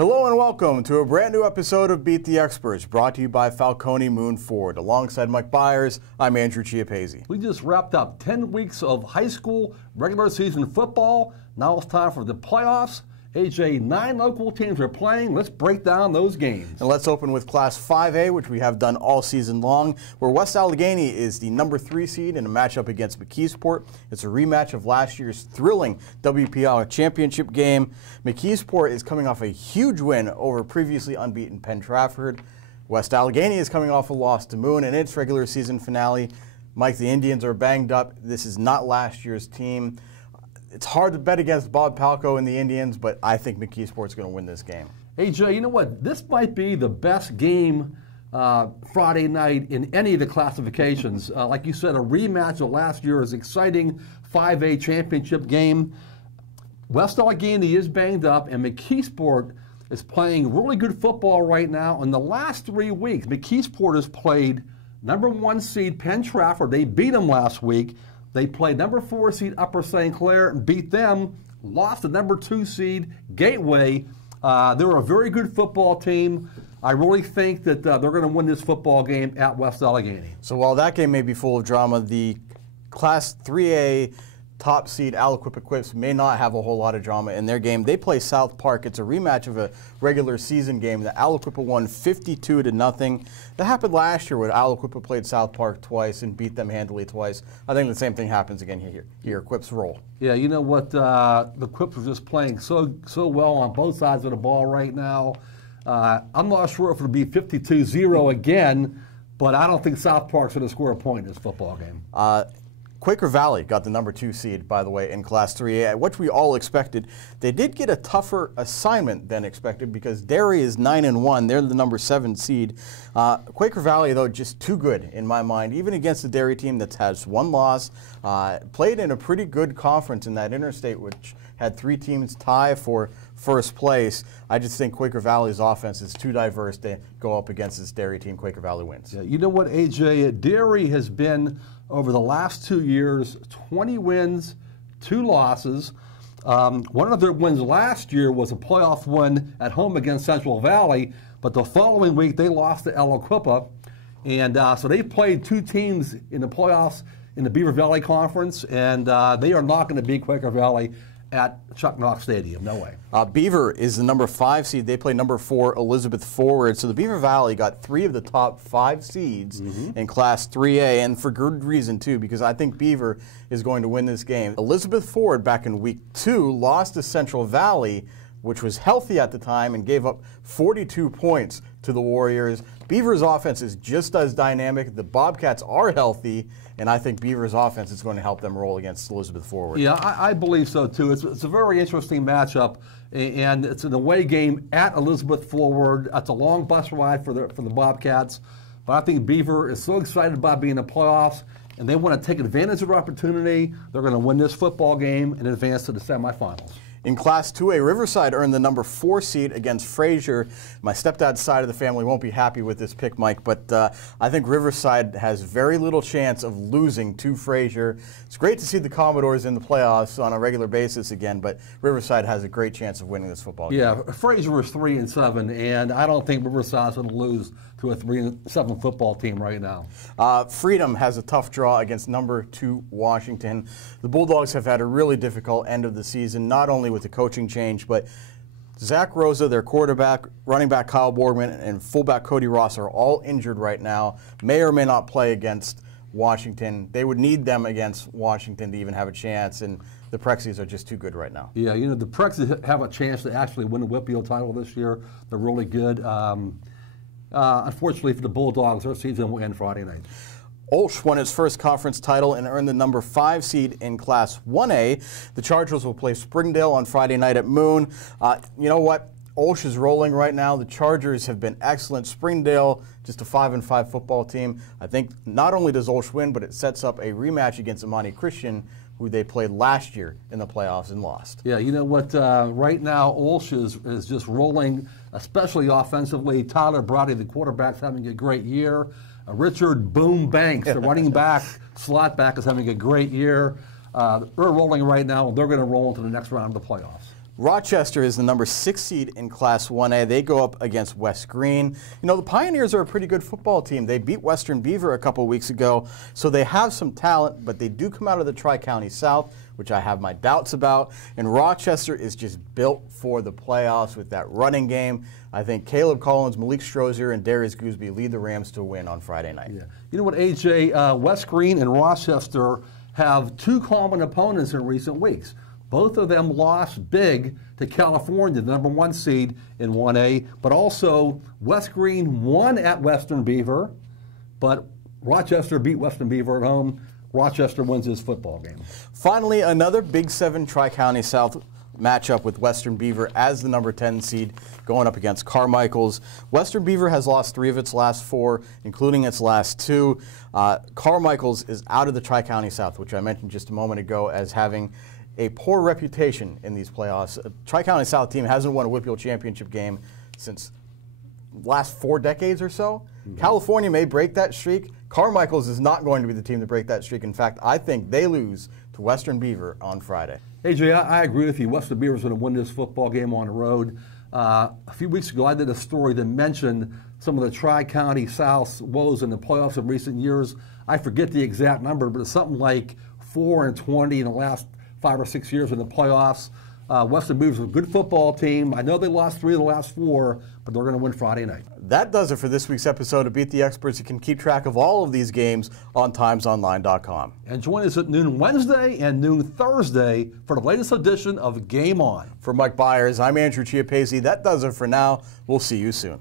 Hello and welcome to a brand new episode of Beat the Experts, brought to you by Falcone Moon Ford. Alongside Mike Byers, I'm Andrew Chiappese. We just wrapped up 10 weeks of high school regular season football. Now it's time for the playoffs. AJ, 9 local teams are playing. Let's break down those games. And let's open with Class 5A, which we have done all season long, where West Allegheny is the number 3 seed in a matchup against McKeesport. It's a rematch of last year's thrilling WPL championship game. McKeesport is coming off a huge win over previously unbeaten Penn Trafford. West Allegheny is coming off a loss to Moon in its regular season finale. Mike, the Indians are banged up. This is not last year's team. It's hard to bet against Bob Palco and the Indians, but I think McKeesport's going to win this game. AJ, you know what? This might be the best game Friday night in any of the classifications. Like you said, a rematch of last year's exciting 5A championship game. West Allegheny is banged up, and McKeesport is playing really good football right now. In the last 3 weeks, McKeesport has played number 1 seed Penn Trafford. They beat them last week. They played number 4 seed Upper St. Clair and beat them, lost to number 2 seed Gateway. They're a very good football team. I really think that they're going to win this football game at West Allegheny. So while that game may be full of drama, the Class 3A top seed Aliquippa Quips may not have a whole lot of drama in their game. They play South Park. It's a rematch of a regular season game. The Aliquippa won 52-0. That happened last year when Aliquippa played South Park twice and beat them handily twice. I think the same thing happens again here. Quips roll. Yeah, you know what? The Quips are just playing so well on both sides of the ball right now. I'm not sure if it'll be 52-0 again, but I don't think South Park's going to score a point in this football game. Quaker Valley got the number 2 seed, by the way, in Class 3A, which we all expected. They did get a tougher assignment than expected because Derry is 9-1. They're the number 7 seed. Quaker Valley, though, just too good in my mind, even against the Derry team that has 1 loss. Played in a pretty good conference in that interstate, which had 3 teams tie for first place. I just think Quaker Valley's offense is too diverse to go up against this Derry team. Quaker Valley wins. Yeah, you know what, AJ? Derry has been, over the last 2 years, 20 wins, 2 losses. One of their wins last year was a playoff win at home against Central Valley, but the following week they lost to Aliquippa. And so they played 2 teams in the playoffs in the Beaver Valley Conference, and they are not going to beat Quaker Valley at Chuck Knox Stadium. No way. Beaver is the number 5 seed. They play number 4 Elizabeth Forward. So the Beaver Valley got 3 of the top 5 seeds in Class 3A, and for good reason, too, because I think Beaver is going to win this game. Elizabeth Forward, back in Week 2, lost to Central Valley, which was healthy at the time, and gave up 42 points to the Warriors. Beaver's offense is just as dynamic. The Bobcats are healthy, and I think Beaver's offense is going to help them roll against Elizabeth Forward. Yeah, I believe so, too. It's a very interesting matchup, and it's an away game at Elizabeth Forward. It's a long bus ride for the Bobcats, but I think Beaver is so excited about being in the playoffs, and they want to take advantage of their opportunity. They're going to win this football game and advance to the semifinals. In Class 2A, Riverside earned the number 4 seed against Frazier. My stepdad's side of the family won't be happy with this pick, Mike, but I think Riverside has very little chance of losing to Frazier. It's great to see the Commodores in the playoffs on a regular basis again, but Riverside has a great chance of winning this football game. Yeah, Frazier is 3-7, and I don't think Riverside's going to lose to a 3-7 football team right now. Freedom has a tough draw against number 2 Washington. The Bulldogs have had a really difficult end of the season, not only with the coaching change, but Zach Rosa, their quarterback, running back Kyle Borgman, and fullback Cody Ross are all injured right now, may or may not play against Washington. They would need them against Washington to even have a chance, and the Prexies are just too good right now. Yeah, you know, the Prexies have a chance to actually win the Whitfield title this year. They're really good. Unfortunately for the Bulldogs, their season will end Friday night. Olsh won its first conference title and earned the number 5 seed in Class 1A. The Chargers will play Springdale on Friday night at Moon. You know what? Olsh is rolling right now. The Chargers have been excellent. Springdale, just a 5-5 football team. I think not only does Olsh win, but it sets up a rematch against Imani Christian, who they played last year in the playoffs and lost. Yeah, you know what? Right now, Olsh is just rolling, especially offensively. Tyler Brody, the quarterback's having a great year. Richard Boom Banks, the running back, slot back, is having a great year. They're rolling right now, and they're going to roll into the next round of the playoffs. Rochester is the number 6 seed in Class 1A. They go up against West Green. You know, the Pioneers are a pretty good football team. They beat Western Beaver a couple weeks ago, so they have some talent, but they do come out of the Tri-County South, which I have my doubts about. And Rochester is just built for the playoffs with that running game. I think Caleb Collins, Malik Strozier, and Darius Gooseby lead the Rams to a win on Friday night. Yeah. You know what, AJ? West Green and Rochester have two common opponents in recent weeks. Both of them lost big to California, the number 1 seed in 1A, but also West Green won at Western Beaver, but Rochester beat Western Beaver at home. Rochester wins this football game. Finally, another Big 7 Tri-County South matchup with Western Beaver as the number 10 seed going up against Carmichael's. Western Beaver has lost 3 of its last 4, including its last 2. Carmichael's is out of the Tri-County South, which I mentioned just a moment ago as having a poor reputation in these playoffs. A Tri-County South team hasn't won a Whippeal championship game since last 4 decades or so. California may break that streak. Carmichael's is not going to be the team to break that streak. In fact, I think they lose to Western Beaver on Friday. AJ, I agree with you. Western Beaver is going to win this football game on the road. A few weeks ago, I did a story that mentioned some of the Tri-County South's woes in the playoffs in recent years. I forget the exact number, but it's something like 4-20 in the last 5 or 6 years in the playoffs. Western Beaver's a good football team. I know they lost 3 of the last 4, but they're going to win Friday night. That does it for this week's episode of Beat the Experts. You can keep track of all of these games on timesonline.com. And join us at noon Wednesday and noon Thursday for the latest edition of Game On. For Mike Byers, I'm Andrew Chiappesi. That does it for now. We'll see you soon.